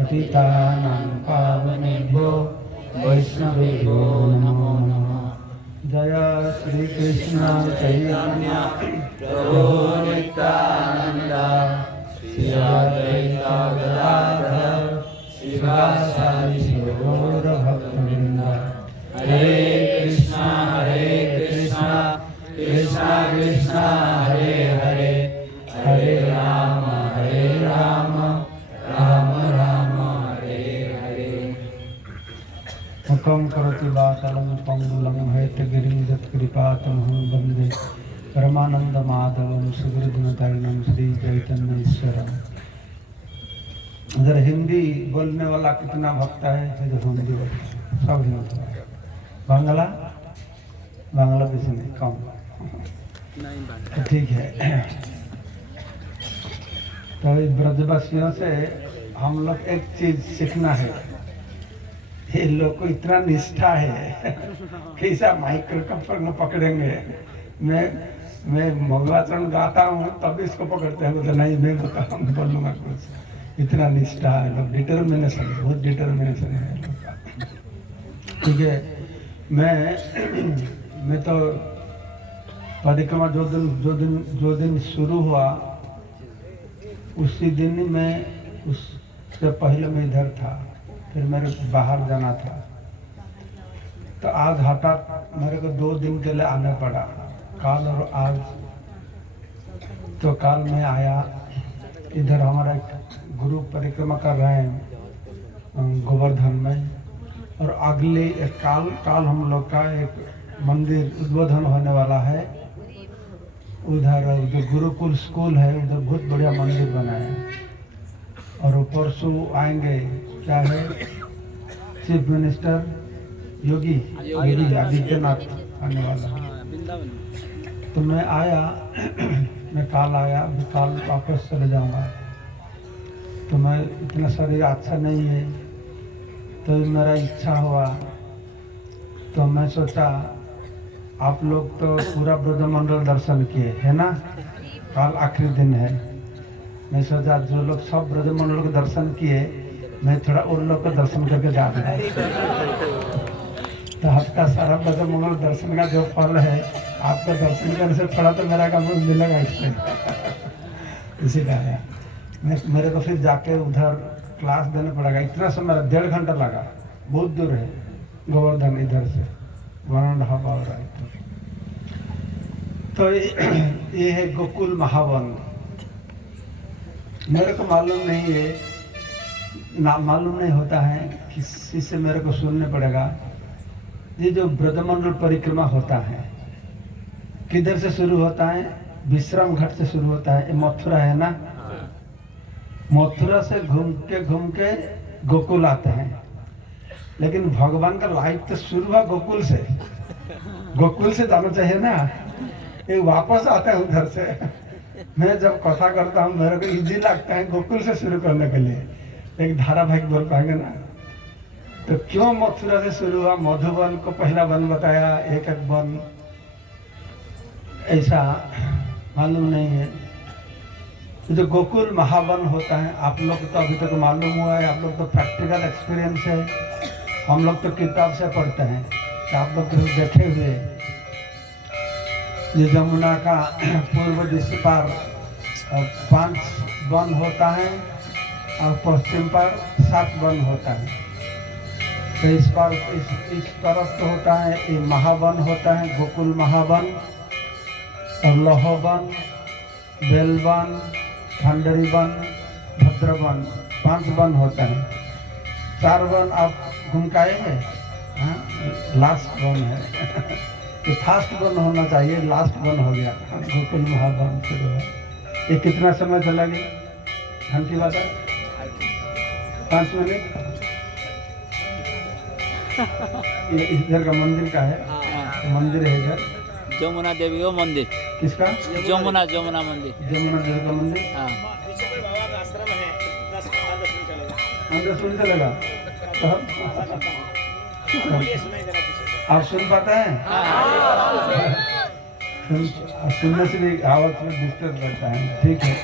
पतितानां पावनेभ्यो वैष्णवेभ्यो नमो नमः। जय श्री कृष्ण चैतन्य प्रभु नित्यानंद श्री अद्वैत गदाधर श्रीवासादि गौर भक्तवृंद। हरे कृष्णा कृष्णा कृष्णा हरे हरे, हरे राम राम राम हरे हरे। मुखं करोति वाचालं पंगुलं हैतगिरिं यत्कृपातमहं वन्दे परमानन्दमाधवं सुहृदनतरणं श्री चैतन्येश्वरम्। इधर हिंदी बोलने वाला कितना भक्त है? इधर हिंदी बोलते सब हिंदी। बांग्ला किसी ने कम, ठीक है। तो इस ब्रजवासियों से हम लोग एक चीज सीखना है। ये लोग को इतना निष्ठा है कैसा माइक्रोफोन पकड़ेंगे। मैं मंगलाचरण गाता हूँ तब इसको पकड़ते हैं, तो नहीं मैं बोलूँगा कुछ। इतना निष्ठा है लोग, डिटर्मिनेशन, बहुत डिटर्मिनेशन है लोग का। ठीक है, मैं तो परिक्रमा जो दिन शुरू हुआ उसी दिन मैं, उससे पहले मैं इधर था, फिर मेरे बाहर जाना था। तो आज हठात मेरे को 2 दिन के लिए आना पड़ा, कल और आज। तो कल मैं आया इधर, हमारा गुरु परिक्रमा कर रहे हैं गोवर्धन में, और अगले काल हम लोग का एक मंदिर उद्बोधन होने वाला है उधर। जो गुरुकुल स्कूल है उधर बहुत बढ़िया मंदिर बना है। और परसों आएंगे, क्या है, चीफ मिनिस्टर योगी आदित्यनाथ आने वाला है। तो मैं आया, मैं कल आया, अभी कल वापस चले जाऊंगा। तो मैं इतना शरीर अच्छा नहीं है, तो मेरा इच्छा हुआ, तो मैं सोचा आप लोग तो पूरा ब्रजमंडल दर्शन किए है ना, कल आखिरी दिन है। मैं सोचा जो लोग सब ब्रजमंडल के दर्शन किए, मैं थोड़ा उन लोग का दर्शन करके जा रहा। तो आपका सारा ब्रजमंडल दर्शन का जो फल है, आपका दर्शन करने से थोड़ा तो मेरा काम मिलेगा इसमें। इसीलिए मेरे को फिर जाके उधर क्लास देना पड़ेगा। इतना समय 1.5 घंटा लगा, बहुत दूर है गोवर्धन इधर से, 1.5 आवर है। तो ये है गोकुल महावन। मेरे को मालूम नहीं है, मालूम नहीं होता है, किसी से मेरे को सुनने पड़ेगा। ये जो ब्रजमंडल परिक्रमा होता है किधर से शुरू होता है? विश्राम घाट से शुरू होता है। ये मथुरा है ना, मथुरा से घूम के गोकुल आते हैं। लेकिन भगवान का लाइफ तो शुरू हुआ गोकुल से। गोकुल से जाना चाहिए ना, ये वापस आते हैं उधर से। मैं जब कथा करता हूँ मेरे को इजी लगता है गोकुल से शुरू करने के लिए, एक धारावाहिक बोल पाएंगे ना। तो क्यों मथुरा से शुरू हुआ? मधुबन को पहला वन बताया, एक वन, ऐसा मालूम नहीं है। जो गोकुल महावन होता है, आप लोग तो अभी तक मालूम हुआ है, आप लोग तो प्रैक्टिकल एक्सपीरियंस है, हम लोग तो किताब से पढ़ते हैं, तो आप लोग तो देखे हुए। ये जमुना का पूर्व दिशा पर 5 वन होता है और पश्चिम पर 7 वन होता है। तो इस तरफ तो होता है, ये महावन होता है, गोकुल महावन, और लोहवन, बेलवन, खंडरी वन, भद्रवन, 5 वन होता है। 4 वन आप घुमकाए हैं, लास्ट वन है। ये फास्ट वन होना चाहिए, लास्ट वन हो गया। गोकुल महावन शुरू है। ये कितना समय चलेगी? घंटी बजा 5 मिनट। ये इधर का मंदिर का है, मंदिर है इधर जमुना देवी वो मंदिर। किसका? जमुना मंदिर। जमुना देवी का मंदिर। हाँ, अंदर सुन चलेगा आप सुन पाते हैं? सुनने से भी आवाज में डिस्टर्ब करता है। ठीक है।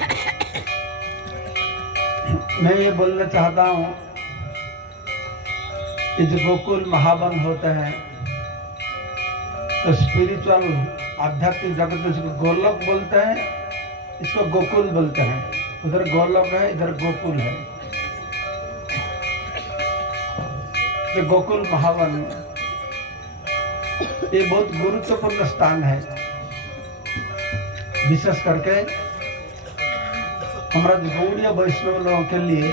मैं ये बोलना चाहता हूँ कि जो गोकुल महावन होते हैं तो स्पिरिचुअल आध्यात्मिक जगत में इसको गोलोक बोलते हैं, इसको गोकुल बोलते हैं। उधर गोलोक है, इधर गोकुल है। तो गोकुल महावन ये बहुत गुरुत्वपूर्ण स्थान है। विशेष करके हमारा गौड़ीय वैष्णव लोगों के लिए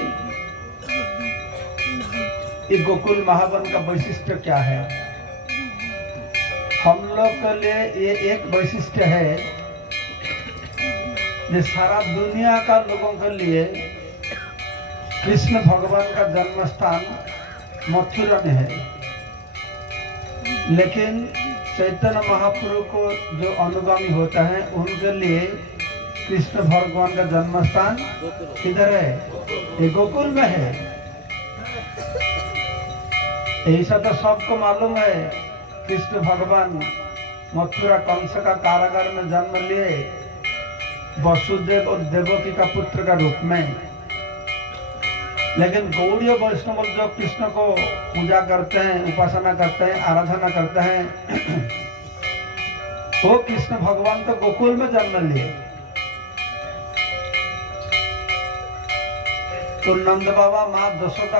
ये गोकुल महावन का वैशिष्ट्य क्या है? हम लोग के लिए ये एक वैशिष्ट्य है जो सारा दुनिया का लोगों के लिए कृष्ण भगवान का जन्म स्थान मथुरा में है, लेकिन चैतन्य महाप्रभु को जो अनुगामी होता है उनके लिए कृष्ण भगवान का जन्म स्थान किधर है? ये गोकुल में है। ऐसा तो सबको मालूम है। कृष्ण भगवान मथुरा कंस का कारागार में जन्म लिए वसुदेव और देवकी का पुत्र का रूप में, लेकिन गौड़ीय वैष्णव जो कृष्ण को पूजा करते हैं, उपासना करते हैं, आराधना करते हैं, वो कृष्ण भगवान तो गोकुल में जन्म लिए। तो नंद बाबा माँ यशोदा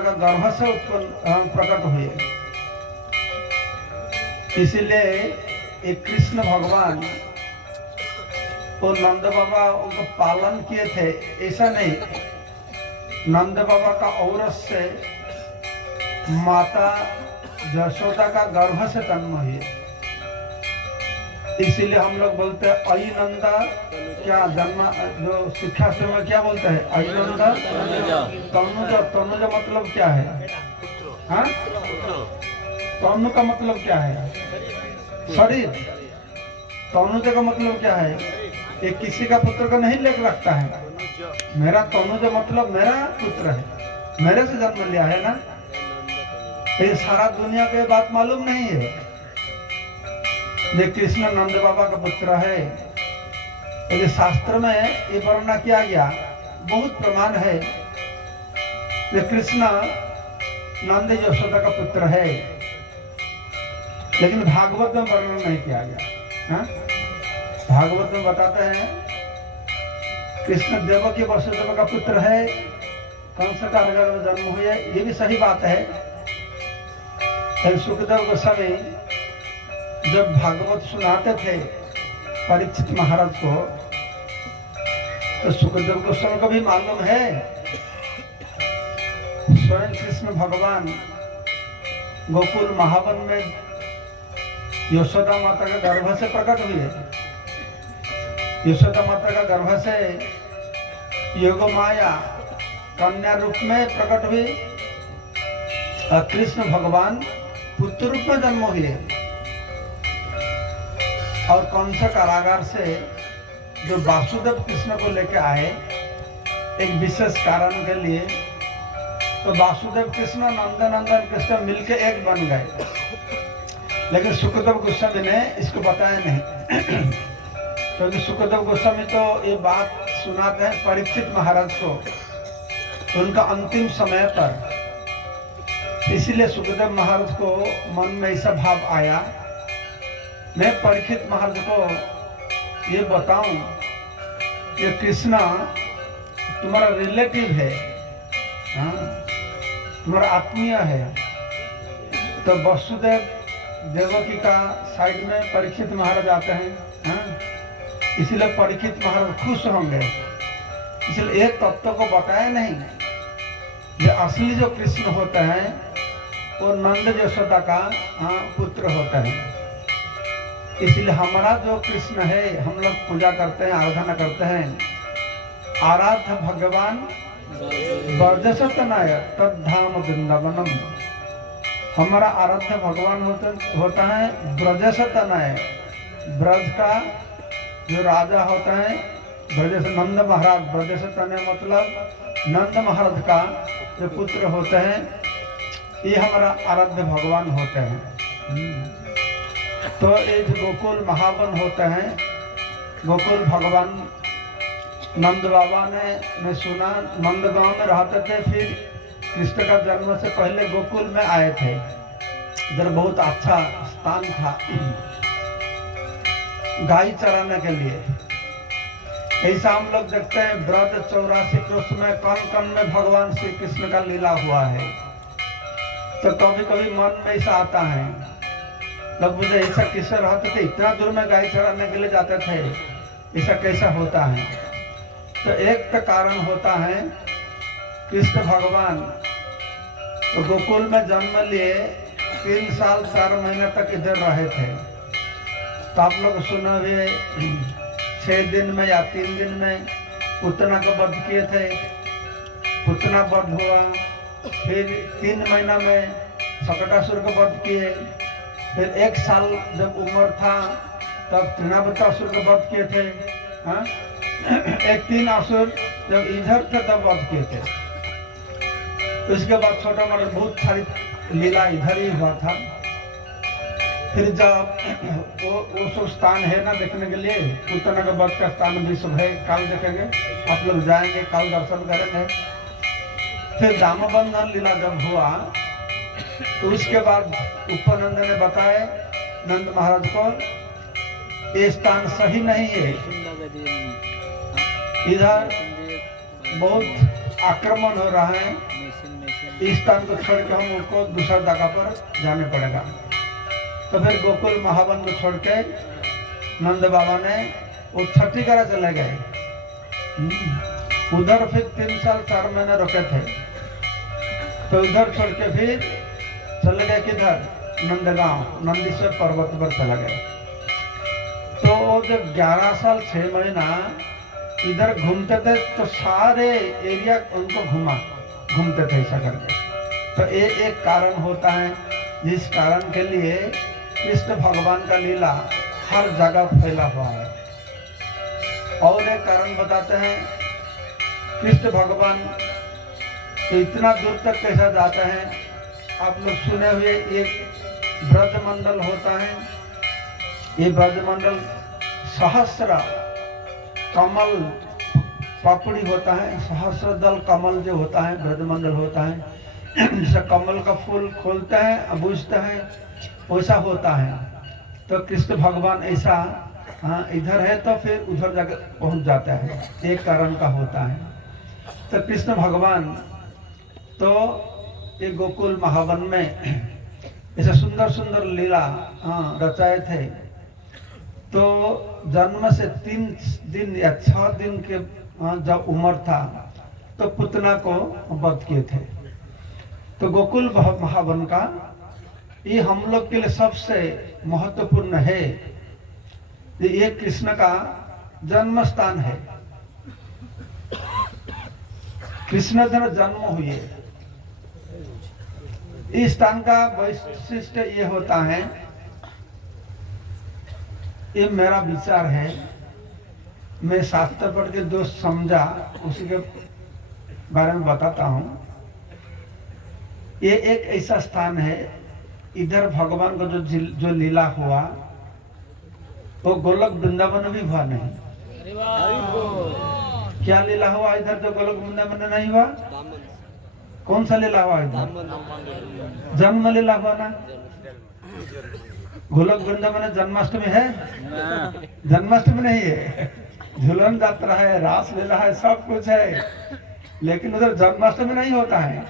का गर्भ से उत्पन्न प्रकट हुए। इसीलिए एक कृष्ण भगवान और नंद बाबा उनको पालन किए थे, ऐसा नहीं। नंद बाबा का औरत से माता यशोदा का गर्भ से जन्म हुए। इसीलिए हम लोग बोलते हैं अई नंदा, क्या जन्म जो शिक्षा से में क्या बोलते हैं? अई नंदा तनुजा। तनुजा मतलब क्या है? हाँ, तनु का मतलब क्या है? शरीर। तनुजा का मतलब क्या है? ये किसी का पुत्र को नहीं लेकर रखता है। मेरा तनुजा मतलब मेरा पुत्र है, मेरे से जन्म लिया है ना। ये सारा दुनिया को ये बात मालूम नहीं है। ये कृष्ण नंद बाबा का पुत्र है। ये शास्त्र में ये वर्णना किया गया, बहुत प्रमाण है। ये कृष्ण नंद यशोदा का पुत्र है, लेकिन भागवत में वर्णन नहीं किया गया। हाँ? भागवत में बताते हैं कृष्ण देवकी वसुदेव का पुत्र है, कंस कारागार में जन्म हुए। ये भी सही बात है। सुखदेव गोस्वामी जब भागवत सुनाते थे परीक्षित महाराज को, तो सुखदेव गोस्वामी को भी मालूम है स्वयं कृष्ण भगवान गोकुल महावन में यशोदा माता के गर्भ से प्रकट हुए। यशोदा माता का गर्भ से योग माया कन्या रूप में प्रकट हुई और कृष्ण भगवान पुत्र रूप में जन्म हुए। और कंस कारागार से जो वासुदेव कृष्ण को लेकर आए एक विशेष कारण के लिए, तो वासुदेव कृष्ण नंदन कृष्ण मिलके एक बन गए। लेकिन सुखदेव गोस्वामी ने इसको बताया नहीं, क्योंकि सुखदेव गोस्वामी तो ये बात सुनाते हैं परीक्षित महाराज को उनका अंतिम समय पर। इसलिए सुखदेव महाराज को मन में ऐसा भाव आया, मैं परीक्षित महाराज को ये बताऊं कि कृष्णा तुम्हारा रिलेटिव है, हाँ, तुम्हारा आत्मीय है। तो वसुदेव देवकी का साइड में परीक्षित महाराज आते हैं। हाँ? इसलिए परीक्षित महाराज खुश होंगे। इसलिए एक तत्व को बताया नहीं। ये असली जो कृष्ण होते हैं वो नंद यशोदा का पुत्र होता है। इसलिए हमारा जो कृष्ण है, हम लोग पूजा करते हैं, आराधना करते हैं। आराध्य भगवान ब्रजसतनय तद्धाम वृंदावनम। हमारा आराध्य भगवान होता है ब्रजसतनय। ब्रज का जो राजा होता है, ब्रज नंद महाराज। ब्रजसतनय मतलब नंद महाराज का जो पुत्र होते हैं, ये हमारा आराध्य भगवान होते हैं। तो ये जो गोकुल महावन होते हैं, गोकुल भगवान नंद बाबा ने मैं सुना नंद गांव में रहते थे, फिर कृष्ण का जन्म से पहले गोकुल में आए थे। इधर बहुत अच्छा स्थान था गाय चराने के लिए। ऐसा हम लोग देखते हैं ब्रज 84 कोष में कण कण में भगवान श्री कृष्ण का लीला हुआ है। तो कभी कभी मन में ऐसा आता है, लोग मुझे ऐसा किससे रहते थे, इतना दूर में गाय चराने के लिए जाते थे, ऐसा कैसा होता है? तो एक तो कारण होता है कृष्ण भगवान तो गोकुल में जन्म लिए 3 साल 4 महीने तक इधर रहे थे। तो आप लोग सुना हुए 6 दिन में या 3 दिन में पुतना को वध किए थे। पुतना वध हुआ, फिर 3 महीना में सकटासुर को वध किए, फिर 1 साल जब उम्र था तब तृणावतासुर को वध किए थे। हाँ? एक 3 असुर जब इधर थे तब वध किए थे। उसके बाद छोटा मोटा बहुत सारी लीला इधर ही हुआ था। फिर जब वो स्थान है ना देखने के लिए, पुतना का वध का स्थान विश्व है, कल देखेंगे, आप लोग जाएंगे, कल दर्शन करेंगे। फिर दामोबंधन लीला जब हुआ तो उसके बाद उपनंद ने बताया नंद महाराज को ये स्थान सही नहीं है, इधर बहुत आक्रमण हो रहा है, इस स्थान को छोड़ के हम उनको दूसरा जगह पर जाने पड़ेगा। तो फिर गोकुल महावन को छोड़ के नंद बाबा ने वो छत्तीसगढ़ चले गए। उधर फिर 3 साल 4 महीने रुके थे। तो उधर छोड़ के फिर चले गए किधर, नंदगांव, नंदीश्वर पर्वत पर चले गए। तो जब 11 साल 6 महीना इधर घूमते थे तो सारे एरिया उनको घूमते थे ऐसा करके। तो ये एक कारण होता है जिस कारण के लिए कृष्ण भगवान का लीला हर जगह फैला हुआ है। और एक कारण बताते हैं कृष्ण भगवान तो इतना दूर तक कैसा जाता है। आप लोग सुने हुए एक ब्रजमंडल होता है, ये ब्रजमंडल सहस्र कमल पापड़ी होता है, सहस्र दल कमल जो होता है ब्रजमंडल होता है, जैसे कमल का फूल खोलते हैं बूझते हैं वैसा होता है। तो कृष्ण भगवान ऐसा इधर है तो फिर उधर जाकर पहुंच जाता है, एक कारण का होता है। तो कृष्ण भगवान तो ये गोकुल महावन में ऐसे सुंदर सुंदर लीला रचाए थे। तो जन्म से 3 दिन या 6 दिन के जब उम्र था तो पुतना को वध किए थे। तो गोकुल महावन का ये हम लोग के लिए सबसे महत्वपूर्ण है। ये कृष्ण का जन्म स्थान है। कृष्ण जब जन्म हुए, इस स्थान का वैशिष्ट ये होता है, ये मेरा विचार है, मैं शास्त्र पढ़ के जो समझा उसी के बारे में बताता हूँ। ये एक ऐसा स्थान है, इधर भगवान का जो लीला हुआ वो गोलक वृंदावन भी हुआ नहीं। क्या लीला हुआ इधर जो गोलक वृंदावन नहीं हुआ? कौन सा लीला हुआ इधर? जन्म लीला हुआ ना। गोलक वृंदावन जन्माष्टमी है? जन्माष्टमी नहीं है, झूलन यात्रा है, रास लीला है, सब कुछ है, लेकिन उधर जन्माष्टमी नहीं होता है।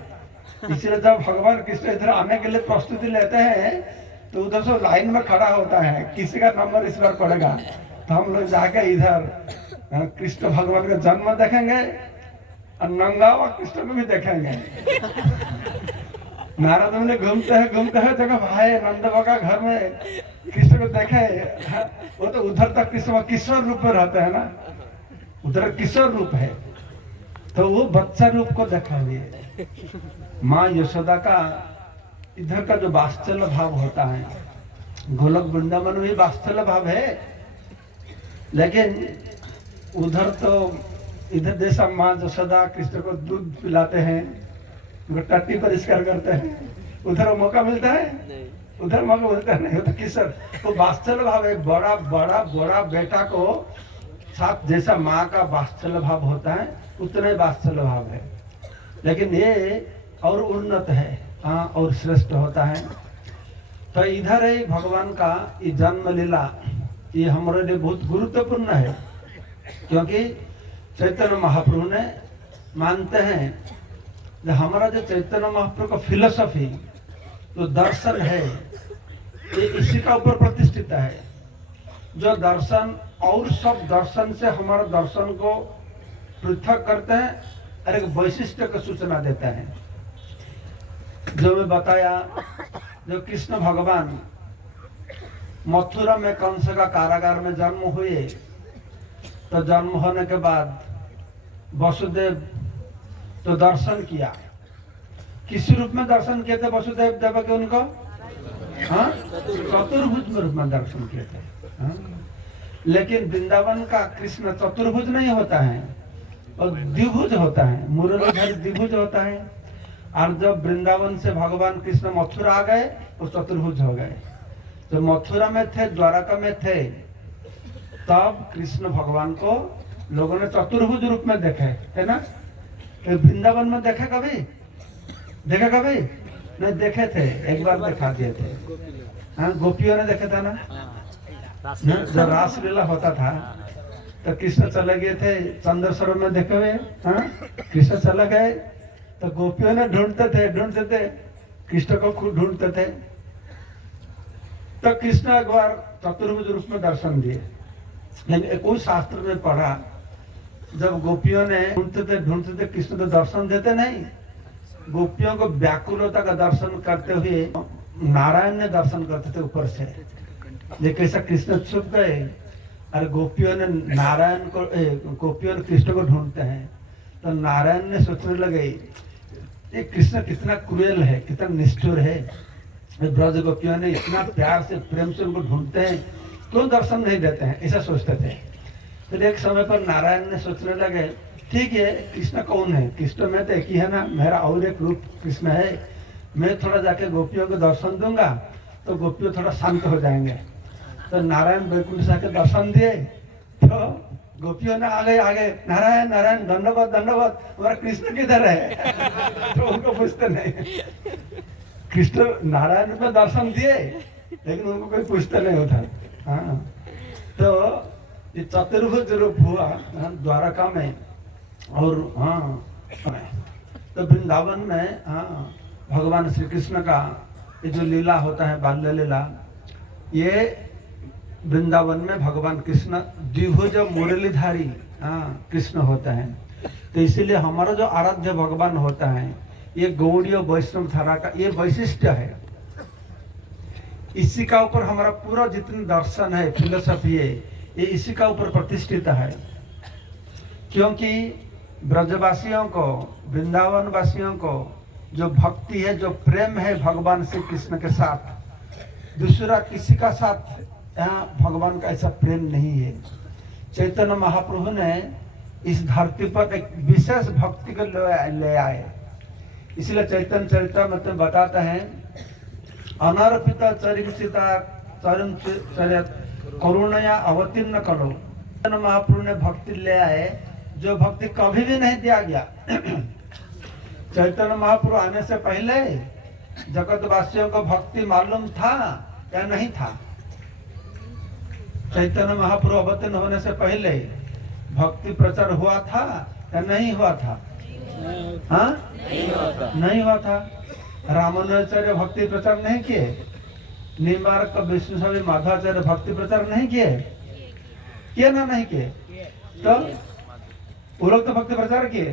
इसलिए जब भगवान कृष्ण इधर आने के लिए प्रस्तुति लेते हैं तो उधर से लाइन में खड़ा होता है, किसी का नंबर इस बार पड़ेगा। तो हम लोग जाके इधर कृष्ण भगवान का जन्म देखेंगे और नंगा हुआ कृष्ण को भी देखेंगे। नारद मुनि घूमते हैं जगह भाई नंद बाबा का घर में कृष्ण को देखे, वो तो उधर तक कृष्ण किशोर रूप में रहते हैं ना, उधर किशोर रूप है, तो वो बच्चा रूप को देखा हुए। माँ यशोदा का इधर का जो वात्सल्य भाव होता है, गोलक वृंदावन में भी वात्सल्य भाव है, लेकिन उधर तो इधर जैसा माँ यशोदा कृष्ण को दूध पिलाते हैं, टट्टी परिष्कार करते हैं, उधर वो मौका मिलता है? उधर मौका मिलता नहीं, तो किशोर तो वात्सल्य भाव है। बड़ा बेटा को साथ जैसा माँ का वात्सल्य भाव होता है उतना ही वात्सल्य भाव है, लेकिन ये और उन्नत है, हाँ, और श्रेष्ठ होता है। तो इधर है भगवान का ये जन्म लीला, ये हमारे लिए बहुत गुरुत्वपूर्ण है, क्योंकि चैतन्य महाप्रभु ने मानते हैं कि हमारा जो चैतन्य महाप्रभु का फिलोसफी जो दर्शन है ये इसी का ऊपर प्रतिष्ठित है। जो दर्शन और सब दर्शन से हमारा दर्शन को पृथक करते हैं और एक वैशिष्ट्य की सूचना देते हैं। जो मैं बताया, जो कृष्ण भगवान मथुरा में कंस का कारागार में जन्म हुए, तो जन्म होने के बाद वसुदेव तो दर्शन किया, किसी रूप में दर्शन किए थे वसुदेव देवकी उनको, हाँ, चतुर्भुज रूप में दर्शन किए थे, हाँ? लेकिन वृंदावन का कृष्ण चतुर्भुज नहीं होता है और द्विभुज होता है, मुरलीधर द्विभुज होता है। और जब वृंदावन से भगवान कृष्ण मथुरा आ गए वो चतुर्भुज हो गए। तो मथुरा में थे, द्वारका में थे, तब कृष्ण भगवान को लोगों ने चतुर्भुज रूप में देखे, है ना। तो वृंदावन में देखे कभी नहीं देखे थे, एक बार दिखा दिए थे, हाँ, गोपियों ने देखे था ना, जब रासलीला होता था तो कृष्ण चले गए थे चंद्र सरोवर में देखे हुए, हाँ, कृष्ण चले गए तो गोपियों ने ढूंढते थे कृष्ण को खुद ढूंढते थे। तो कृष्ण एक बार चतुर्भुज रूप में दर्शन दिए, लेकिन कोई शास्त्र में पढ़ा जब गोपियों ने ढूंढते थे कृष्ण तो दर्शन देते नहीं, गोपियों को व्याकुलता का दर्शन करते हुए नारायण ने दर्शन करते थे ऊपर से। ये कैसा कृष्ण छुप गए और गोपियों ने नारायण को, गोपियों ने कृष्ण को ढूंढते हैं, तो नारायण ने सोचने लगे ये कृष्ण कितना क्रूएल है, कितना निष्ठुर है, ब्रज गोपियों ने इतना प्यार से प्रेम से उनको ढूंढते हैं, क्यों दर्शन नहीं देते हैं, ऐसा सोचते थे। फिर एक समय पर नारायण ने सोचने लगे ठीक है कृष्ण कौन है, कृष्ण में तो एक ही है ना, मेरा और एक रूप कृष्ण है, मैं थोड़ा जाके गोपियों को दर्शन दूंगा तो गोपियों थोड़ा शांत हो जाएंगे। तो नारायण वैकुंठ से आके दर्शन दिए, तो गोपियों ने आगे नारायण नारायण दंडवत हमारा कृष्ण किधर है तो उनको पूछते नहीं, कृष्ण नारायण में दर्शन दिए लेकिन उनको कोई पूछते नहीं होता, हाँ। तो ये चतुर्भुज रूप हुआ द्वारका में और, हाँ, तो वृंदावन में, हाँ, भगवान श्री कृष्ण का ये जो लीला होता है बाल्य लीला, ये वृंदावन में भगवान कृष्ण द्विभुज मुरलीधारी, हाँ, कृष्ण होता है। तो इसीलिए हमारा जो आराध्य भगवान होता है ये गौड़ीय वैष्णव धारा का ये वैशिष्ट्य है, इसी का ऊपर हमारा पूरा जितने दर्शन है, फिलोसफी है, ये इसी का ऊपर प्रतिष्ठित है। क्योंकि ब्रजवासियों को, वृंदावन वासियों को जो भक्ति है, जो प्रेम है भगवान श्री कृष्ण के साथ, दूसरा किसी का साथ यहाँ भगवान का ऐसा प्रेम नहीं है। चैतन्य महाप्रभु ने इस धरती पर एक विशेष भक्ति को ले आए, इसलिए चैतन्य चरित्र में बताते हैं अनर्पित चरिता चरण करुणया अवतीर्ण करो। चैतन्य महाप्रभु ने भक्ति ले आए जो भक्ति कभी भी नहीं दिया गया। चैतन्य महाप्रभु आने से पहले जगतवासियों को भक्ति मालूम था या नहीं था? चैतन्य महाप्रभु अवतीर्ण होने से पहले भक्ति प्रचार हुआ था या नहीं हुआ था? हाँ, नहीं हुआ था। रामानुजाचार्य भक्ति प्रचार नहीं किए, निम्बार्क विष्णु स्वामी माधवाचार्य भक्ति प्रचार नहीं किए ना, नहीं किए, तो वो लोग तो भक्ति प्रचार किए।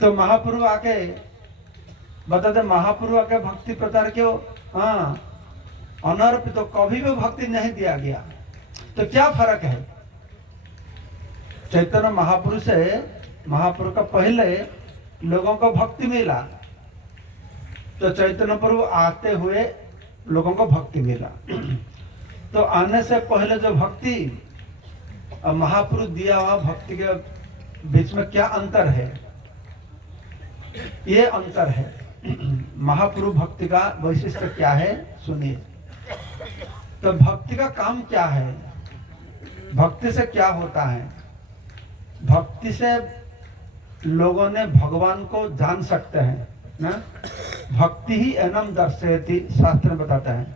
तो महाप्रभु आके बताते, महाप्रभु आके भक्ति प्रचार क्यों, हाँ, अनर्पित, तो कभी भी भक्ति नहीं दिया गया। तो क्या फर्क है? चैतन्य महापुरुष से, महाप्रभु का पहले लोगों को भक्ति मिला, तो चैतन्य प्रभु आते हुए लोगों को भक्ति मिला। तो आने से पहले जो भक्ति और महाप्रभु दिया हुआ भक्ति के बीच में क्या अंतर है? ये अंतर है। महाप्रभु भक्ति का वैशिष्ट्य क्या है सुनिए। तो भक्ति का काम क्या है? भक्ति से क्या होता है? भक्ति से लोगों ने भगवान को जान सकते हैं ना। भक्ति ही एनम दर्शयति, शास्त्र में बताता है।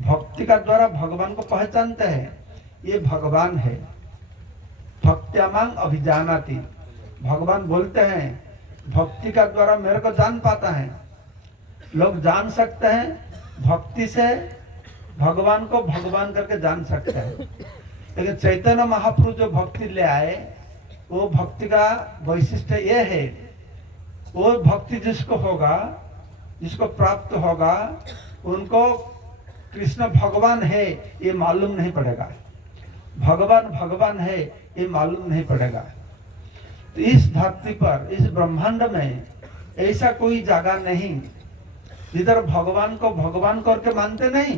भक्ति का द्वारा भगवान को पहचानते हैं, ये भगवान है। भक्त्यामांग अभिजानाति, भगवान बोलते हैं भक्ति का द्वारा मेरे को जान पाता है। लोग जान सकते हैं भक्ति से, भगवान को भगवान करके जान सकते हैं। लेकिन चैतन्य महाप्रभु जो भक्ति ले आए, वो भक्ति का वैशिष्ट्य ये है, वो भक्ति जिसको होगा, जिसको प्राप्त होगा, उनको कृष्ण भगवान है ये मालूम नहीं पड़ेगा, भगवान भगवान है ये मालूम नहीं पड़ेगा। तो इस धरती पर, इस ब्रह्मांड में ऐसा कोई जगह नहीं जिधर भगवान को भगवान करके मानते नहीं।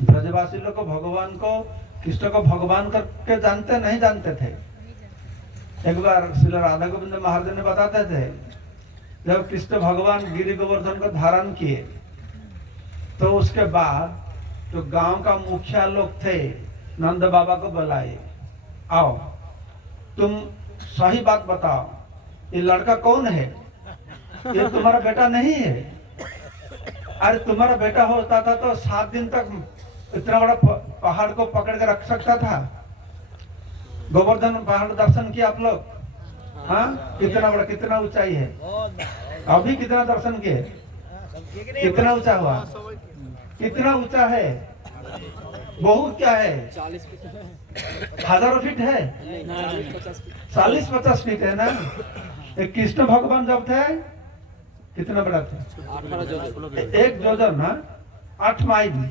ब्रजवासी लोग को भगवान को, कृष्ण को भगवान करके जानते नहीं जानते थे। एक बार श्री राधा गोविंद महाराज ने बताते थे, जब कृष्ण भगवान गिरि गोवर्धन को धारण किए तो उसके बाद तो गांव का मुखिया लोग थे, नंद बाबा को बुलाए, आओ तुम सही बात बताओ, ये लड़का कौन है? ये तुम्हारा बेटा नहीं है। अरे तुम्हारा बेटा होता था तो 7 दिन तक इतना बड़ा पहाड़ को पकड़ के रख सकता था। गोवर्धन पहाड़ दर्शन किया आप लोग? हाँ, कितना बड़ा, कितना ऊंचाई है? अभी कितना दर्शन किए? कितना ऊंचा हुआ? कितना ऊंचा है? बहुत क्या है? 1000 फीट है, 40-50 फीट है ना। कृष्ण भगवान जब थे कितना बड़ा थे? 1 जोजन ना, 8 माइल,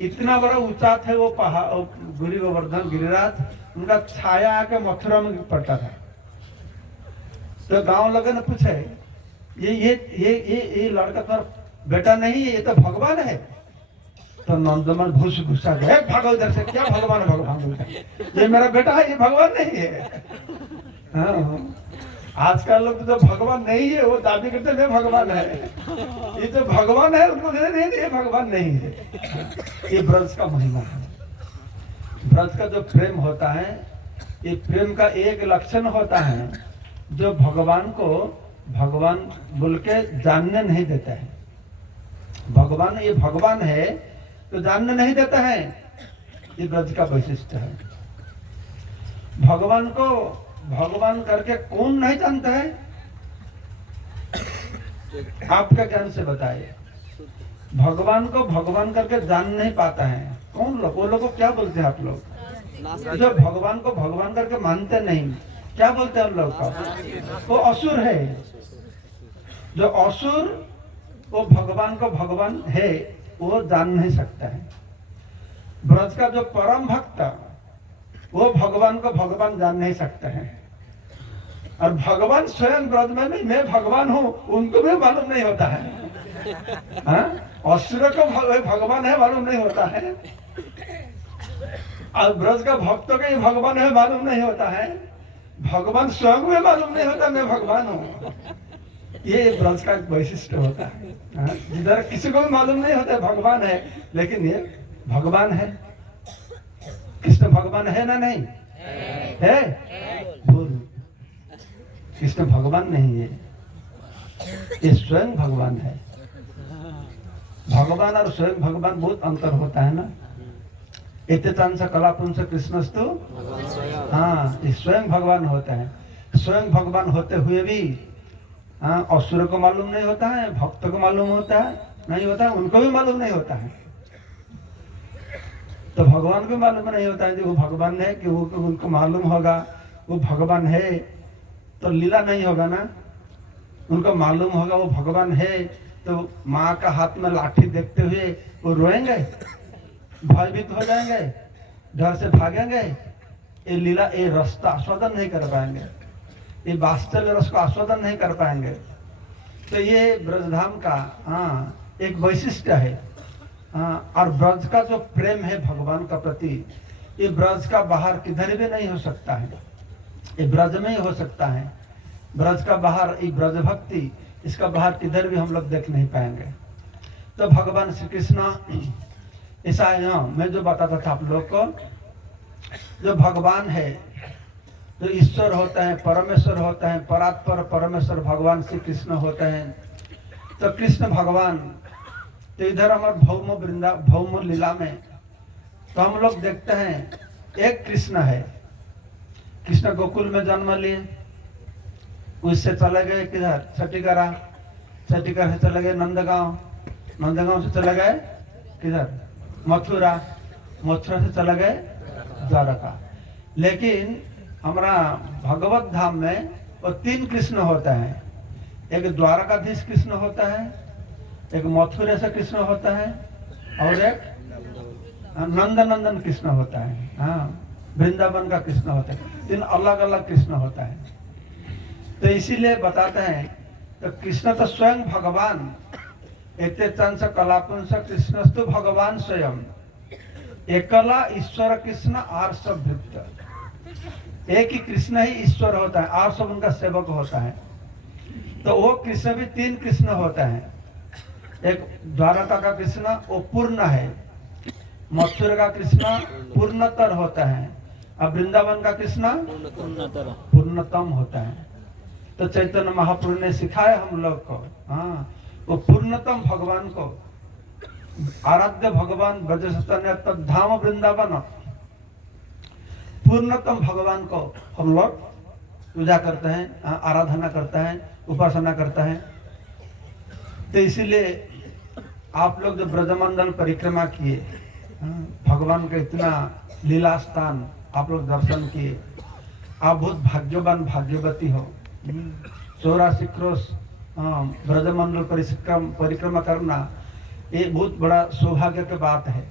इतना बड़ा ऊंचा थे वो पहाड़। गिरि गोवर्धन गिरिराज, उनका छाया आके मथुरा में पड़ता था। तो गांव लोगों ने पूछे, ये लड़का तो बेटा नहीं है, ये तो भगवान है। तो नंदमन घुसा गए, भागो इधर से, क्या भगवान है? भगवान बोलते हैं ये मेरा बेटा है, ये भगवान नहीं है। हाँ, आजकल लोग तो भगवान नहीं है वो दाबी करते हैं भगवान है। ये तो भगवान है, उनको नहीं, ये भगवान नहीं है। ये ब्रज का महिमा है। ब्रज का जो प्रेम होता है, ये प्रेम का एक लक्षण होता है, जो भगवान को भगवान बोल के जानने नहीं देता है। भगवान, ये भगवान है तो जानने नहीं देता है, ये ब्रज का वैशिष्ट्य है। भगवान को भगवान करके कौन नहीं जानता है? आपका ज्ञान से बताइए। भगवान को भगवान करके जान नहीं पाता है कौन लोग? वो लोग को क्या बोलते हैं आप लोग? जो भगवान को भगवान करके मानते नहीं, क्या बोलते हैं हम लोग को? वो असुर है। जो असुर वो भगवान को भगवान है वो जान नहीं सकता है। ब्रज का जो परम भक्त वो भगवान को भगवान जान नहीं सकते हैं। और भगवान स्वयं ब्रज में भी मैं भगवान हूँ, उनको भी मालूम नहीं होता है। असुर को भगवान है मालूम नहीं होता है, और ब्रज का भक्तों को भगवान है मालूम नहीं होता है। भगवान स्वयं में मालूम नहीं होता मैं भगवान हूँ। ये ब्रज का वैशिष्ट्य होता है। जिधर किसी को भी मालूम नहीं होता भगवान है, लेकिन ये भगवान है। कृष्ण भगवान है ना? नहीं है? बोल, कृष्ण भगवान नहीं है, ये स्वयं भगवान है। भगवान और स्वयं भगवान बहुत अंतर होता है ना। एतेतांस कलापुंस कृष्णस्तु, हाँ, ये स्वयं भगवान होता है। स्वयं भगवान होते हुए भी असुर को मालूम नहीं होता है, भक्त को मालूम होता है नहीं होता है, उनको भी मालूम नहीं होता है। तो भगवान को मालूम नहीं होता है कि वो भगवान है, कि वो उनको मालूम होगा वो भगवान है तो लीला नहीं होगा ना। उनको मालूम होगा वो भगवान है तो माँ का हाथ में लाठी देखते हुए वो रोएंगे, भयभीत हो जाएंगे, डर से भागेंगे। ये लीला, ये रस का आस्वादन नहीं कर पाएंगे, ये वास्तव रस को आस्वादन नहीं कर पाएंगे। तो ये ब्रजधाम का एक वैशिष्ट्य है। और ब्रज का जो प्रेम है भगवान का प्रति, ये ब्रज का बाहर किधर भी नहीं हो सकता है, ये ब्रज में ही हो सकता है। ब्रज का बाहर, ये ब्रज भक्ति, इसका बाहर किधर भी हम लोग देख नहीं पाएंगे। तो भगवान श्री कृष्ण ऐसा मैं जो बताता था आप लोग को, जो भगवान है, जो ईश्वर होता है, परमेश्वर होता है, परात्पर परमेश्वर भगवान श्री कृष्ण होते हैं। तो कृष्ण भगवान तो इधर हमारे भौम लीला में तो हम लोग देखते हैं एक कृष्ण है। कृष्ण गोकुल में जन्म लिए, उससे चले गए किधर, छठीकरा, छठीकरा से चले गए नंदगांव, नंदगांव से चले गए किधर, मथुरा, मथुरा से चले गए द्वारका। लेकिन हमारा भगवत धाम में वो 3 कृष्ण होता है। एक द्वारकाधीश कृष्ण होता है, एक मथुरा से कृष्ण होता है, और एक नंदनंदन कृष्ण होता है। हाँ, वृंदावन का कृष्ण होता है। 3 अलग अलग कृष्ण होता है। तो इसीलिए बताते हैं तो कृष्ण तो स्वयं भगवान, एते चंस कलापुंस कृष्णस्तु भगवान स्वयं, एकला ईश्वर कृष्ण आर सब भृत्य। एक ही कृष्ण ही ईश्वर होता है, और सब उनका सेवक होता है। तो वो कृष्ण भी 3 कृष्ण होता है। एक द्वारका का कृष्ण वो पूर्ण है, मथुरा का कृष्ण पूर्णतर होता है, और वृंदावन का कृष्ण पूर्णतम होता है। तो चैतन्य महाप्रभु ने सिखाया हम लोग को, हाँ, वो पूर्णतम भगवान को, आराध्य भगवान ब्रजस्तन्य तद्धाम वृंदावन, पूर्णतम भगवान को हम लोग पूजा करते हैं, आराधना करते हैं, उपासना करते हैं। तो इसीलिए आप लोग जो ब्रजमंडल परिक्रमा किए, भगवान का इतना लीला स्थान आप लोग दर्शन किए, आप बहुत भाग्यवान भाग्यवती हो। 84 क्रोश ब्रजमंडल परिक्रमा करना ये बहुत बड़ा सौभाग्य की बात है।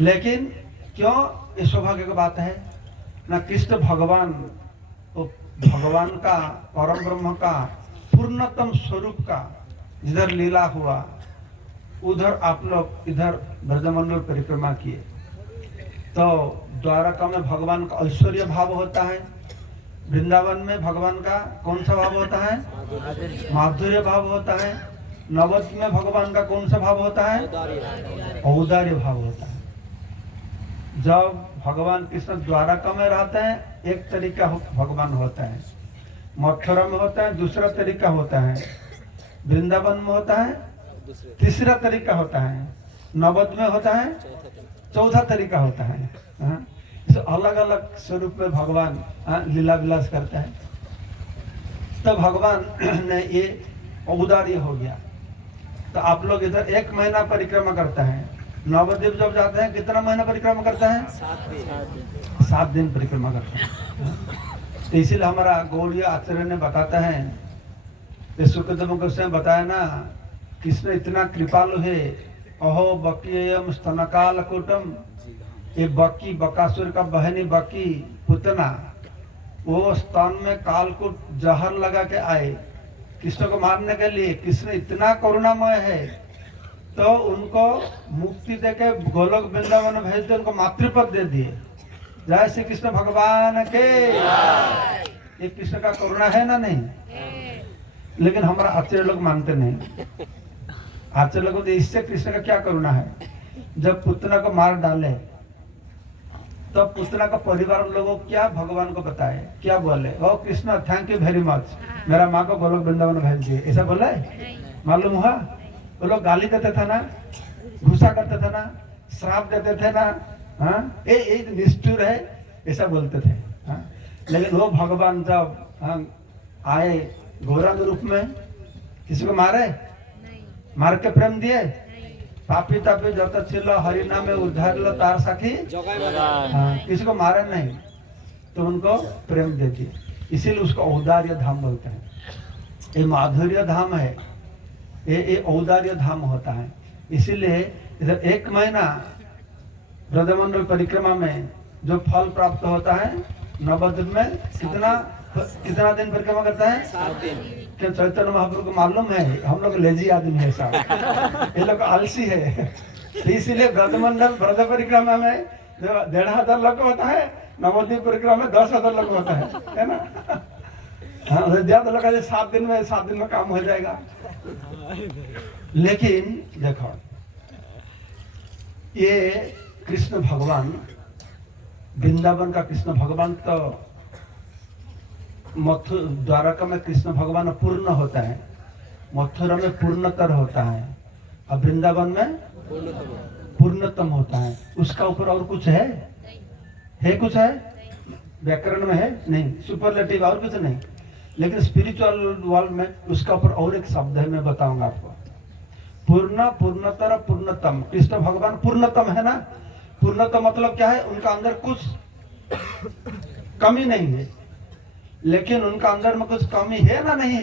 लेकिन क्यों ये सौभाग्य की बात है ना, कृष्ण भगवान तो भगवान का, परम ब्रह्म का पूर्णतम स्वरूप का जिधर लीला हुआ, उधर आप लोग इधर ब्रजमंडल परिक्रमा किए। तो द्वारका में भगवान का ऐश्वर्य भाव होता है, वृंदावन में भगवान का कौन सा भाव होता है, माधुर्य भाव होता है, नवद्वीप में भगवान का कौन सा भाव होता है, औदार्य भाव होता है। जब भगवान कृष्ण द्वारका में रहते हैं एक तरीका भगवान होता है, मथुरा में होता है दूसरा तरीका होता है, वृंदावन में होता है तीसरा तरीका होता है, नवद्वीप में होता है चौथा तरीका होता है। तो अलग अलग स्वरूप में भगवान लीला विलास करता है। तो भगवान ने ये औदार्य हो गया। तो आप लोग इधर 1 महीना परिक्रमा करते हैं, नवद्वीप जब जाते हैं कितना महीना परिक्रमा करते हैं, 7 दिन परिक्रमा करते हैं। तो इसीलिए हमारा गौड़ीय आचार्य ने बताता है, सुखदेव गोस्वामी बताया ना, कृष्ण इतना कृपालु है। अहो बकीयम स्तनकाल कुटम, ये बकी बकासुर का बहनी बकी पुतना, वो स्तन में कालकूट जहर लगा के आए कृष्ण को मारने के लिए। कृष्ण इतना करुणामय है तो उनको मुक्ति देके गोलोक वृंदावन भेज दिए, उनको मातृपद दे दिए। जय श्री कृष्ण भगवान के। ये कृष्ण का करुणा है ना, नहीं? लेकिन हमारा आचार्य लोग मानते नहीं। आचार्य लोग इससे कृष्ण का क्या करुणा है, जब पुतना को मार डाले तो पुतना का परिवार लोगों क्या भगवान को बताए, क्या बोले, ओ Krishna thank you very much, मेरा माँ को गोलोक वृंदावन भेज दिए, ऐसा बोला है? मालूम हुआ? वो लोग गाली देते थे ना, गुस्सा करते थे ना, श्राप देते थे ना, हाँ, ये निष्ठुर है, ऐसा बोलते थे। हाँ? लेकिन वो भगवान जब आए गौरांग रूप में, किसी को मारे, मार के प्रेम दिए, पापी तापी जत छिलो हरि नामे उद्धार लो तार सखी, किसी को मारे नहीं, तो उनको प्रेम दे दिए। इसीलिए उसको औदार्य धाम बोलते हैं। ये माधुर्य धाम है, ये औदार्य धाम होता है। इसीलिए इधर 1 महीना ब्रजमंडल परिक्रमा में जो फल प्राप्त होता है, नवद्वीप में कितना दिन परिक्रमा करता है? 7 दिन। क्या चैतन्य महाप्रभु को मालूम है? हम लोग लेजी आदमी है साहब, ये लोग आलसी है। इसीलिए ब्रजमंडल ब्रज परिक्रमा में जो 1500 लोग होता है, नवद्वीप परिक्रमा में 10,000 लोग होता है ना? हाँ, ज्यादा लोग 7 दिन में काम हो जाएगा। लेकिन देखो, ये कृष्ण भगवान वृंदावन का कृष्ण भगवान तो द्वारका में कृष्ण भगवान पूर्ण होता है, मथुरा में पूर्णतर होता है, और वृंदावन में पूर्णतम होता है। उसका ऊपर और कुछ है कुछ है व्याकरण में है नहीं, सुपरलेटिव और कुछ नहीं, लेकिन स्पिरिचुअल वर्ल्ड में उसका ऊपर और एक शब्द है, मैं बताऊंगा आपको। पूर्ण, पूर्णतर, पूर्णतम। कृष्ण भगवान पूर्णतम है ना। पूर्णतम मतलब क्या है? उनका अंदर कुछ कमी नहीं है, लेकिन उनका अंदर में कुछ कमी है ना नहीं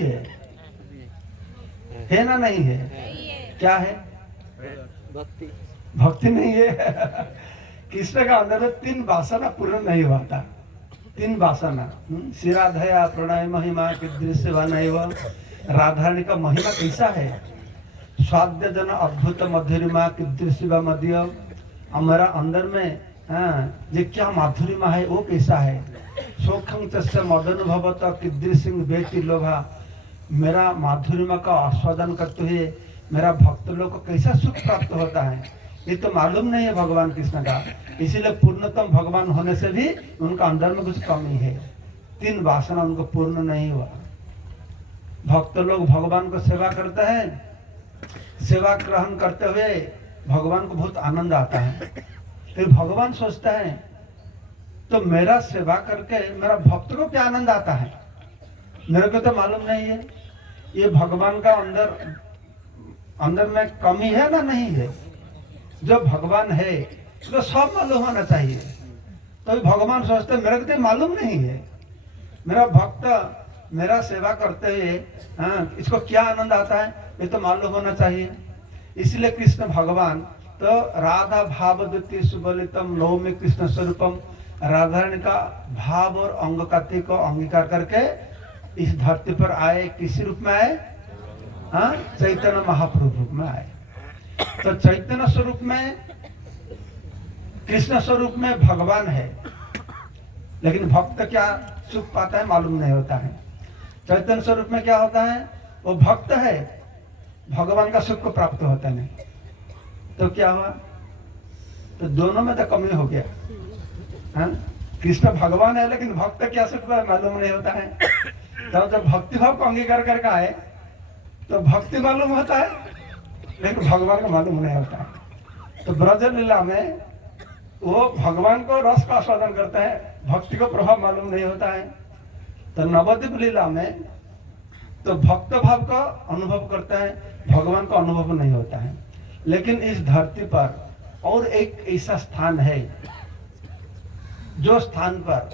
है ना नहीं है? क्या है? भक्ति नहीं है। कृष्ण का अंदर में 3 वासना पूर्ण नहीं होता। 3 वासना, शिराधया प्रणय महिमा की दृश्य व राधारानी का महिमा कैसा है? स्वाद्य जन अद्भुत मधुरिमा की दृश्य व मध्य। हमारा अंदर में ये क्या माधुरिमा है, वो कैसा है? सोखं तस्य मदनुभवत किद्री सिंह बेटी लोभा। मेरा माधुरिमा का आस्वादन करते हुए मेरा भक्त लोग को कैसा सुख प्राप्त होता है, ये तो मालूम नहीं है भगवान कृष्ण का। इसीलिए पूर्णतम भगवान होने से भी उनका अंदर में कुछ कमी है। 3 वासना उनको पूर्ण नहीं हुआ। भक्त लोग भगवान को सेवा करते हैं, सेवा ग्रहण करते हुए भगवान को बहुत आनंद आता है। फिर भगवान सोचता है तो मेरा सेवा करके मेरा भक्त को क्या आनंद आता है, मेरे को तो मालूम नहीं है। ये भगवान का अंदर में कमी है ना नहीं है? जो भगवान है तो सब मालूम होना चाहिए। तो भगवान सोचते मेरे को तो मालूम नहीं है, मेरा भक्त मेरा सेवा करते हुए इसको क्या आनंद आता है, ये तो मालूम होना चाहिए। इसलिए कृष्ण भगवान तो राधा भाव द्वितीय सुबलितम नवमी कृष्ण स्वरूपम, राधारानी का भाव और अंगकाती को अंगीकार करके इस धरती पर आए। किसी रूप में आए? चैतन्य महाप्रभु रूप में आए। तो चैतन्य स्वरूप में, कृष्ण स्वरूप में भगवान है, लेकिन भक्त क्या सुख पाता है मालूम नहीं होता है। चैतन्य स्वरूप में क्या होता है? वो भक्त है, भगवान का सुख को प्राप्त होता नहीं। तो क्या हुआ? तो दोनों में तो कमी हो गया। कृष्ण भगवान है, लेकिन भक्त क्या सुख मालूम नहीं होता है। तो जब भक्ति भाव को अंगीकार करके आए तो भक्ति मालूम होता है, लेकिन भगवान को मालूम नहीं होता है। तो ब्रज लीला में वो भगवान को रस का आस्वादन करता है, भक्ति को प्रभाव मालूम नहीं होता है। तो नवद्वीप लीला में तो भक्त भाव का अनुभव करता है, भगवान का अनुभव नहीं होता है। लेकिन इस धरती पर और एक ऐसा स्थान है जो स्थान पर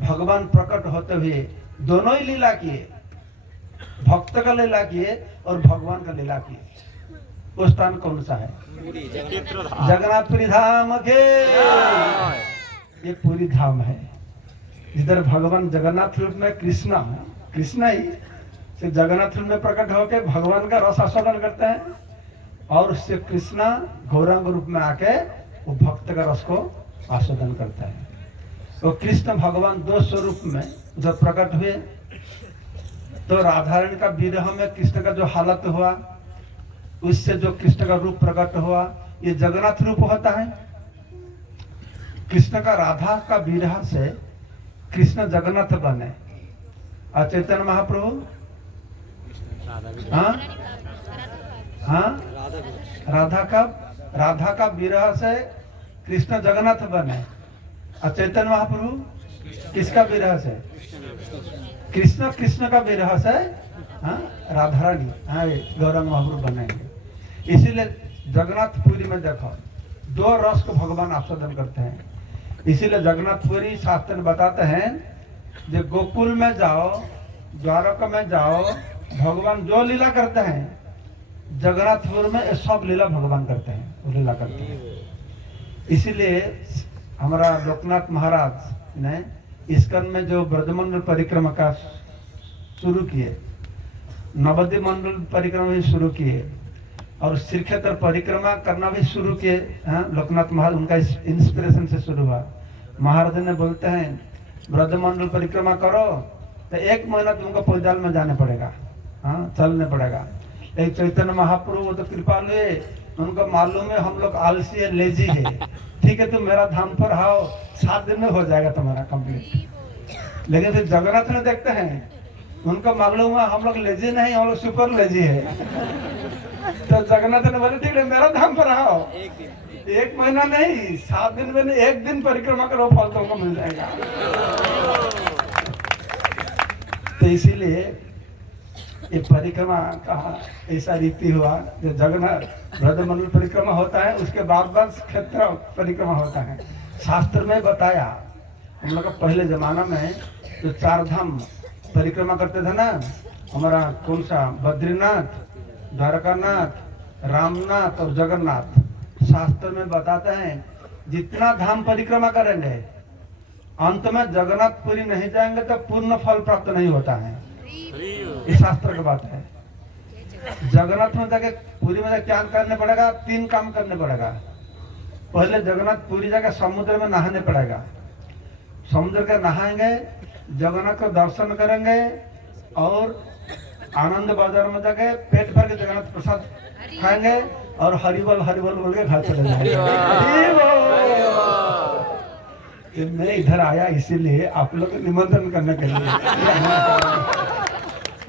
भगवान प्रकट होते हुए दोनों ही लीला किए, भक्त का लीला किए और भगवान का लीला किए। वो स्थान कौन सा है? जगन्नाथपुरी धाम के। ये पूरी धाम है जिधर भगवान जगन्नाथ रूप में कृष्ण ही से जगन्नाथ रूप में प्रकट होकर भगवान का रस आस्वादन करते हैं, और उससे कृष्णा गौरांग रूप में आके वो भक्त का रस को आस्वादन करता है। तो कृष्ण भगवान 2 स्वरूप में जब प्रकट हुए तो राधारानी का विरह में कृष्ण का जो हालत हुआ, उससे जो कृष्ण का रूप प्रकट हुआ, ये जगन्नाथ रूप होता है। कृष्ण का राधा का विरह से कृष्ण जगन्नाथ बने। और चैतन्य महाप्रभु राधा का विरह से कृष्ण जगन्नाथ बने। और चैतन्य महाप्रभु किसका विरह से? कृष्ण का विरह से राधारानी गौरांग महाप्रभु बनेंगे। इसीलिए जगन्नाथपुरी में देखो 2 रस को भगवान आस्वादन करते हैं। इसीलिए जगन्नाथपुरी शास्त्र बताते हैं जो गोकुल में जाओ, द्वारका में जाओ, भगवान जो लीला करते हैं जगन्नाथपुर में सब लीला भगवान करते हैं, वो लीला करते हैं। इसीलिए हमारा लोकनाथ महाराज ने इस्कन में जो ब्रजमंडल परिक्रमा का शुरू किए, नवद्वीप मंडल परिक्रमा भी शुरू किए, और श्रीक्षेत्र परिक्रमा करना भी शुरू किए। लोकनाथ महाराज उनका इंस्पिरेशन से शुरू हुआ। महाराज ने बोलते हैं ब्रजमंडल परिक्रमा करो तो 1 महीना तुमको पैदल में जाने पड़ेगा, चलने पड़ेगा। एक चैतन्य महाप्रभु तो कृपालु है, उनको मालूम है हम लोग आलसी है, लेजी है, ठीक है तुम मेरा धाम पर आओ, 7 दिन में हो जाएगा तुम्हारा कंप्लीट। लेकिन फिर जगन्नाथ में देखते हैं, उनको मालूम हुआ हम लोग लेजी नहीं, हम लोग सुपर लेजी है। तो जगन्नाथ ने बोले ठीक है मेरा धाम पर आओ, 1 महीना नहीं 7 दिन में नहीं, 1 दिन परिक्रमा करो, फल तुमको मिल जाएगा। तो इसीलिए ये परिक्रमा का ऐसा रीति हुआ, जो जगन्नाथ ब्रजमंडल परिक्रमा होता है उसके बाद क्षेत्र परिक्रमा होता है। शास्त्र में बताया, हम लोग का पहले जमाना में जो 4 धाम परिक्रमा करते थे ना, हमारा कौन सा बद्रीनाथ, द्वारकानाथ, रामनाथ और जगन्नाथ, शास्त्र में बताते हैं जितना धाम परिक्रमा करेंगे अंत में जगन्नाथपुरी नहीं जाएंगे तो पूर्ण फल प्राप्त नहीं होता है। ये शास्त्र की बात है। जगन्नाथ में जाके पुरी में क्या करने पड़ेगा, 3 काम करने पड़ेगा। पहले जगन्नाथपुरी जाकर समुद्र में नहाने पड़ेगा, समुद्र के नहाएंगे, जगन्नाथ को दर्शन करेंगे और आनंद बाजार में जाके पेट भर के जगन्नाथ प्रसाद खाएंगे और हरिबल हरिबल बोल के घर चले जाएंगे। मैं इधर आया इसीलिए आप लोग को निमंत्रण करने के लिए।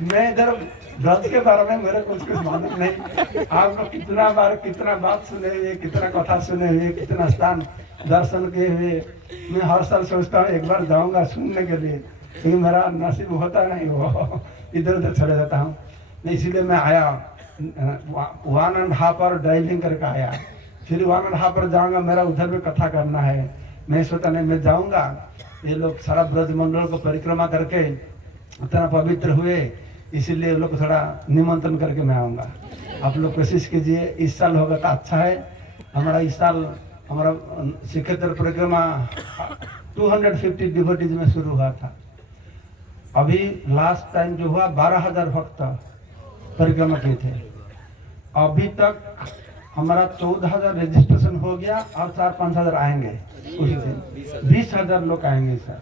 मैं इधर ब्रज के बारे में मेरे कुछ मालूम नहीं। आप लोग कितना बात सुने हुए, कितना कथा सुने हुए, कितना स्थान दर्शन किए हुए। मैं हर साल सोचता हूँ एक बार जाऊंगा सुनने के लिए, लेकिन मेरा नसीब होता नहीं, वो इधर उधर चले जाता हूँ। इसीलिए मैं आया 1.5 आवर ड्राइविंग करके आया, फिर 1.5 आवर जाऊंगा, मेरा उधर भी कथा करना है। मैं सोचा नहीं मैं जाऊंगा, ये लोग सारा ब्रजमंडल को परिक्रमा करके इतना पवित्र हुए, इसीलिए लोग को थोड़ा निमंत्रण करके मैं आऊँगा। आप लोग कोशिश कीजिए, इस साल होगा तो अच्छा है। हमारा इस साल हमारा श्रीक्षेत्र परिक्रमा 250 डिवोटीज में शुरू हुआ था। अभी लास्ट टाइम जो हुआ 12,000 भक्त परिक्रमा किए थे। अभी तक हमारा 14,000 रजिस्ट्रेशन हो गया और 4-5 हजार आएंगे उस दिन, 20,000 लोग आएंगे सर।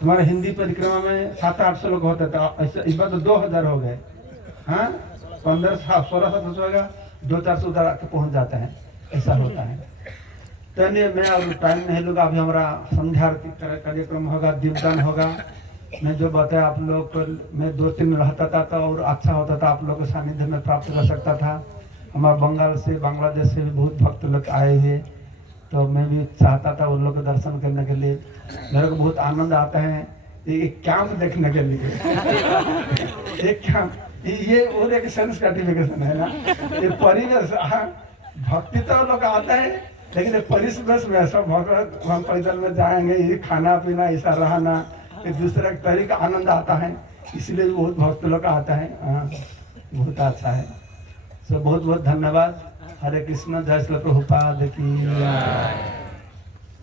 तुम्हारे हिंदी परिक्रमा में 700-800 लोग होते थे, ऐसा इस बार तो 2,000 हो गए। हाँ 1500-1600 होगा, 200-400 उधर आके पहुंच जाते हैं, ऐसा होता है। चलिए मैं अब टाइम नहीं लूँगा, अभी हमारा संध्या आरती कार्यक्रम होगा, दीपदान होगा। मैं जो बताया आप लोग को, मैं 2 दिन रहता था तो और अच्छा होता था, आप लोग के सानिध्य में प्राप्त कर सकता था। हमारा बंगाल से, बांग्लादेश से भी बहुत भक्त लोग आए हुए, तो मैं भी चाहता था उन लोग के दर्शन करने के लिए। मेरे को बहुत आनंद आता है एक कैंप देखने के लिए। एक कैंप, ये और एक सेंस सर्टिफिकेशन है ना, ये परिवेश। भक्ति तो लोग आता है, लेकिन परिवेश में सब भगवत हम पैदल में जाएंगे, ये खाना पीना ऐसा रहना, एक दूसरे का तरीका आनंद आता है, इसलिए बहुत भक्त लोग आता है। बहुत अच्छा है। सो बहुत बहुत धन्यवाद। हरे कृष्ण, जय श्री प्रभुपाद की।